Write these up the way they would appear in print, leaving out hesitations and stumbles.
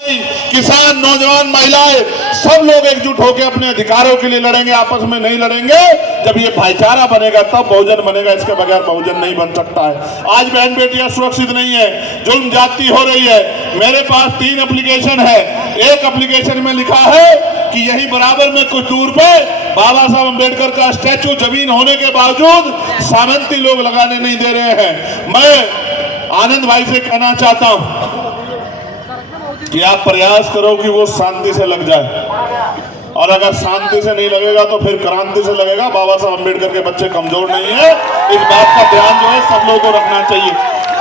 किसान, नौजवान, महिलाएं सब लोग एकजुट होकर अपने अधिकारों के लिए लड़ेंगे, आपस में नहीं लड़ेंगे। जब ये भाईचारा बनेगा तब बहुजन बनेगा, इसके बगैर बहुजन नहीं बन सकता है। आज बहन बेटियां सुरक्षित नहीं है, जुल्म ज्यादती हो रही है। मेरे पास 3 एप्लीकेशन है। एक एप्लीकेशन में लिखा है कि यही बराबर में कुछ दूर पे बाबा साहब अम्बेडकर का स्टैचू जमीन होने के बावजूद सामंती लोग लगाने नहीं दे रहे हैं। मैं आनंद भाई से कहना चाहता हूं कि आप प्रयास करो कि वो शांति से लग जाए, और अगर शांति से नहीं लगेगा तो फिर क्रांति से लगेगा। बाबा साहब अम्बेडकर के बच्चे कमजोर नहीं है, इस बात का ध्यान जो है सब लोगों को रखना चाहिए।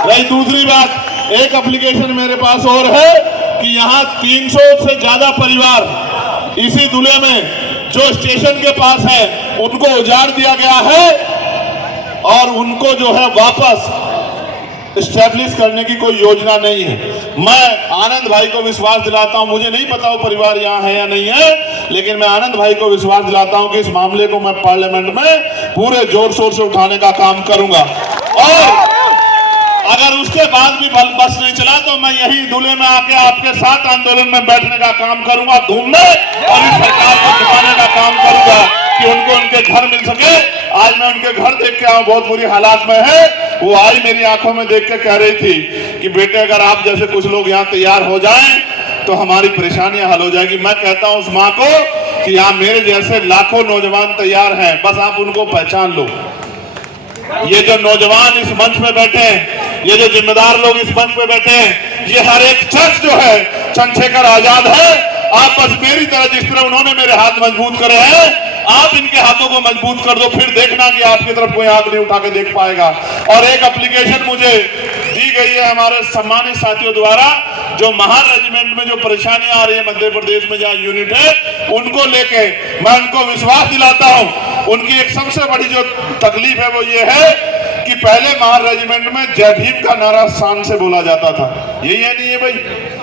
रही दूसरी बात, एक एप्लीकेशन मेरे पास और है कि यहाँ 300 से ज्यादा परिवार इसी दूल्हे में जो स्टेशन के पास है उनको उजाड़ दिया गया है और उनको जो है वापस एस्टैब्लिश करने की कोई योजना नहीं है। मैं आनंद भाई को विश्वास दिलाता हूं, मुझे नहीं पता वो परिवार यहाँ है या नहीं है, लेकिन मैं आनंद भाई को विश्वास दिलाता हूं कि इस मामले को मैं पार्लियामेंट में पूरे जोर शोर से उठाने का काम करूंगा। और अगर उसके बाद भी बस नहीं चला तो मैं यही दूल्हे में आके आपके साथ आंदोलन में बैठने का काम करूंगा, घूमने और इस सरकार को जिताने का काम करूंगा कि उनको उनके घर मिल सके। आज मैं उनके घर देख के आऊं, बहुत बुरी हालात में है। वो आई मेरी आंखों में देख के कह रही थी कि बेटे अगर आप जैसे कुछ लोग यहाँ तैयार हो जाएं तो हमारी परेशानियां हल हो जाएगी। मैं कहता हूं उस माँ को कि यहाँ मेरे जैसे लाखों नौजवान तैयार हैं, बस आप उनको पहचान लो। ये जो नौजवान इस मंच में बैठे हैं, ये जो जिम्मेदार लोग इस मंच पे बैठे हैं, ये हर एक शख्स जो है चंद्रशेखर आजाद है। आप बस मेरी तरह, जिस तरह उन्होंने मेरे हाथ मजबूत करे हैं, आप इनके हाथों को मजबूत कर दो, फिर देखना कि आपकी तरफ कोई आंख नहीं उठा के देख पाएगा। और एक एप्लीकेशन मुझे दी गई है हमारे सम्मानित साथियों द्वारा, जो महार रेजिमेंट में जो परेशानियां आ रही है मध्य प्रदेश में जहाँ यूनिट है, उनको लेके मैं उनको विश्वास दिलाता हूं। उनकी एक सबसे बड़ी जो तकलीफ है वो ये है कि पहले महार रेजिमेंट में जय भीम का नारा शान से बोला जाता था, यही है नहीं है भाई।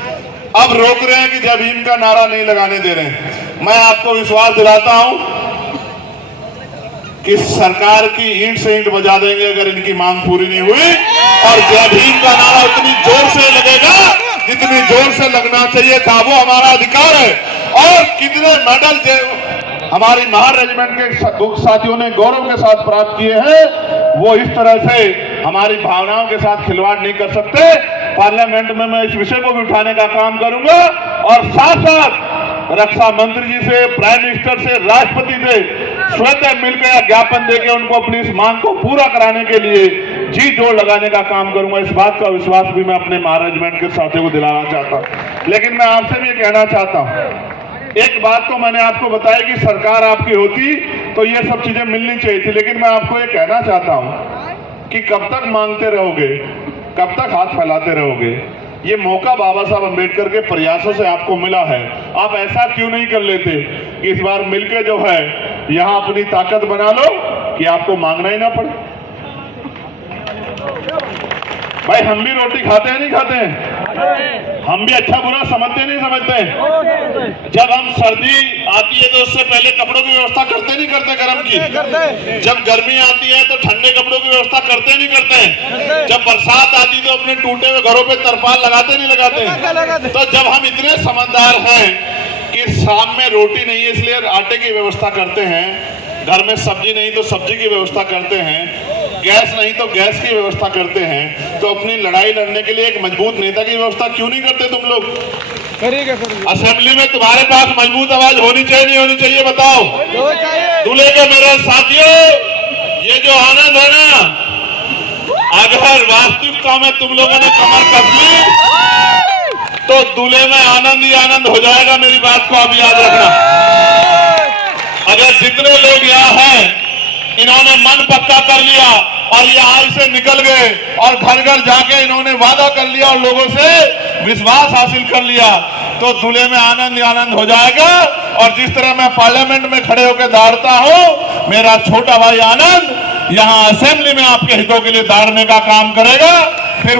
अब रोक रहे हैं कि जय भीम का नारा नहीं लगाने दे रहे हैं। मैं आपको विश्वास दिलाता हूं कि सरकार की ईंट से ईंट बजा देंगे अगर इनकी मांग पूरी नहीं हुई, और जय भीम का नारा उतनी जोर से लगेगा जितनी जोर से लगना चाहिए था। वो हमारा अधिकार है। और कितने मेडल हमारी महार रेजिमेंट के साथियों ने गौरव के साथ प्राप्त किए हैं, वो इस तरह से हमारी भावनाओं के साथ खिलवाड़ नहीं कर सकते। पार्लियामेंट में मैं इस विषय को भी उठाने का काम करूंगा, और साथ साथ रक्षा मंत्री जी से, प्राइम मिनिस्टर से, राष्ट्रपति से स्वतः मिलकर ज्ञापन देके उनको अपनी इस मांग को पूरा कराने के लिए जी जोड़ लगाने का काम करूंगा। इस बात का विश्वास भी मैं अपने मैनेजमेंट के साथियों को दिलाना चाहता हूं। लेकिन मैं आपसे भी कहना चाहता हूं, एक बात तो मैंने आपको बताई कि सरकार आपकी होती तो ये सब चीजें मिलनी चाहिए थी, लेकिन मैं आपको ये कहना चाहता हूं कि कब तक मांगते रहोगे, कब तक हाथ फैलाते रहोगे। ये मौका बाबा साहब अम्बेडकर के प्रयासों से आपको मिला है, आप ऐसा क्यों नहीं कर लेते कि इस बार मिलकर जो है यहां अपनी ताकत बना लो कि आपको मांगना ही ना पड़े। भाई हम भी रोटी खाते हैं नहीं खाते हैं, हम भी अच्छा बुरा समझते नहीं समझते। जब हम सर्दी आती है तो उससे पहले कपड़ों की व्यवस्था करते नहीं करते गर्म की, जब गर्मी आती है तो ठंडे कपड़ों की व्यवस्था करते नहीं करते, जब बरसात आती तो अपने टूटे हुए घरों पे तरपाल लगाते नहीं लगाते। तो जब हम इतने समझदार हैं कि शाम में रोटी नहीं है इसलिए आटे की व्यवस्था करते हैं, घर में सब्जी नहीं तो सब्जी की व्यवस्था करते हैं, गैस नहीं तो गैस की व्यवस्था करते हैं, तो अपनी लड़ाई लड़ने के लिए एक मजबूत नेता की व्यवस्था क्यों नहीं करते तुम लोग? असेंबली में तुम्हारे पास मजबूत आवाज होनी चाहिए नहीं होनी चाहिए बताओ? दूल्हे के मेरे साथियों, ये जो आनंद है ना, अगर वास्तविकता में तुम लोगों ने कमर कस ली तो दूल्हे में आनंद ही आनंद हो जाएगा। मेरी बात को आप याद रखना। अगर जितने लोग यहाँ हैं इन्होंने मन पक्का कर लिया और ये हाल से निकल गए और घर घर जाके इन्होंने वादा कर लिया और लोगों से विश्वास हासिल कर लिया, तो दूल्हे में आनंद ही आनंद हो जाएगा। और जिस तरह मैं पार्लियामेंट में खड़े होकर दौड़ता हूं, मेरा छोटा भाई आनंद यहाँ असेंबली में आपके हितों के लिए दौड़ने का काम करेगा।